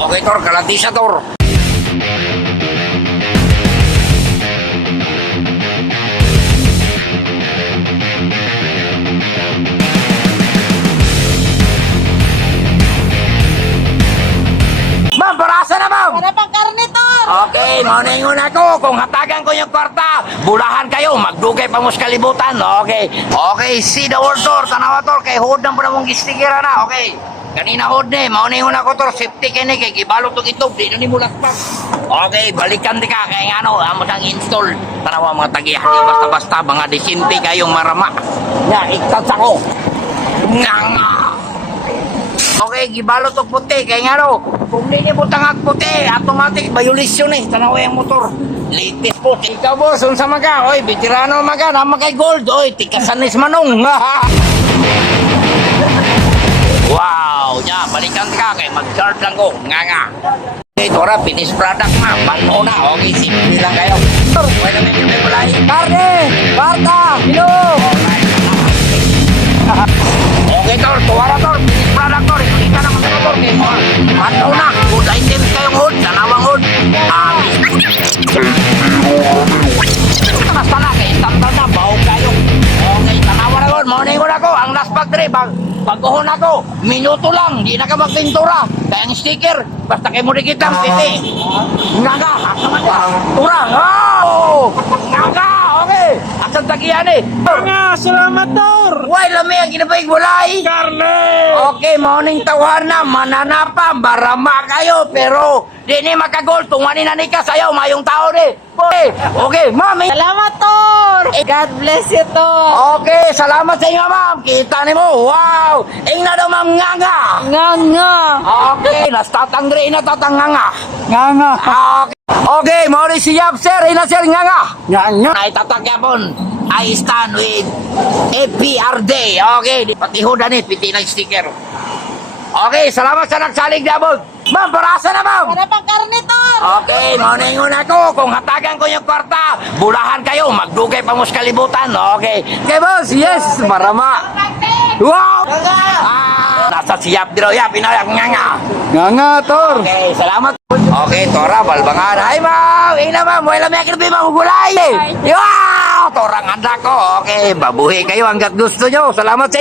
Okay, Tor, kalati siya, Tor. Ma'am, parasa na, ma'am! Para pang karnitor! Okay, mauningon ako. Kung hatagan ko yung kwarta, bulahan kayo, magdugay pa mo sa kalibutan. Okay, okay, see the word, Tor. Tanawa, Tor, kay hood ng pa mong gistikira na. Okay, kanina hood na, mauningon ako, Tor. Safety kay ni, kay gibalot to itog, di na ni mulakpak. Okay, balikan di ka, kay ano, amo sang install. Tanawa mga tagihan, di basta-basta, mga disinti kayong marama. Nga, iktas ako. Nga. Okay, gibalot og puti kay ngano, kung di ni butang ag puti, automatic violation eh. Tanaw yung motor. Latest po. Ikaw boss, unsa maga? Oy, veterano maga, na kay gold. Oy, tikasanis manong. Wow, ya, balikan ka kay mag-charge lang ko. Nga. Okay, Tora, finished product na. Balmo na. Okay, simple lang kayo. Pwede may kulay. Karne! Barta! Bilog! Okay, Tor, tuwara, Tor. Finished product, Tor. Ipakita naman sa Tor. Okay, Tor. Ano na? Good items kayong hood. Sanawang hood. Basta na, kay standard na. Baog kayo. Okay, tanawa na hood. Morning ko na ko. Ang last pag-trip, pag-uhon ako, minuto lang. Di na ka magpintura. Kaya ang sticker, basta kayo mo dikit lang, piti. Ngaga, asaman ka. Turang. Oh! Ngaga, okay. Asang tagihan eh. Nga, salamat, Tor! Why, lami ang ginabay gulay. Karne! Okay, morning tawar na, mananapa, barama kayo, pero di ni makagol, tunganin na ni ka, sayaw, mayong tao ni. Okay, mami. Salamat, Tor! God bless you, Tor! Okay, salamat sa inyo, ma'am. Kita ni mo, wow. Ing na daw, ma'am, nga. Nga! Okay, nastatangre na tatanganga. Nga! Okay. Okay, mori si Yap, sir. Ina, sir, nga. Nga! Ay, tatagyapon. I stand with APR Day. Okay, patihoda ni, piti ng sticker. Okay, salamat sa nagsalig dabog. Ma'am, parasa na, ma'am. Para pang karnitor! Okay, mauningon ako. Kung hatagan ko yung kwarta, bulahan kayo, magdugay pa mo sa kalibutan. Okay. Okay, boss. Yes, marama. Wow! Nasa siyap dito, yap, inayak nga. Nga, Tor! Okay, salamat. Okay, Tora, balbangan. Hi, ma'am. Ina, ma'am. Wala may kinabi, ma'am. Gulay. Wow! Torang handa ko. Okay, babuhi kayo hanggat gusto nyo. Salamat sa inyo.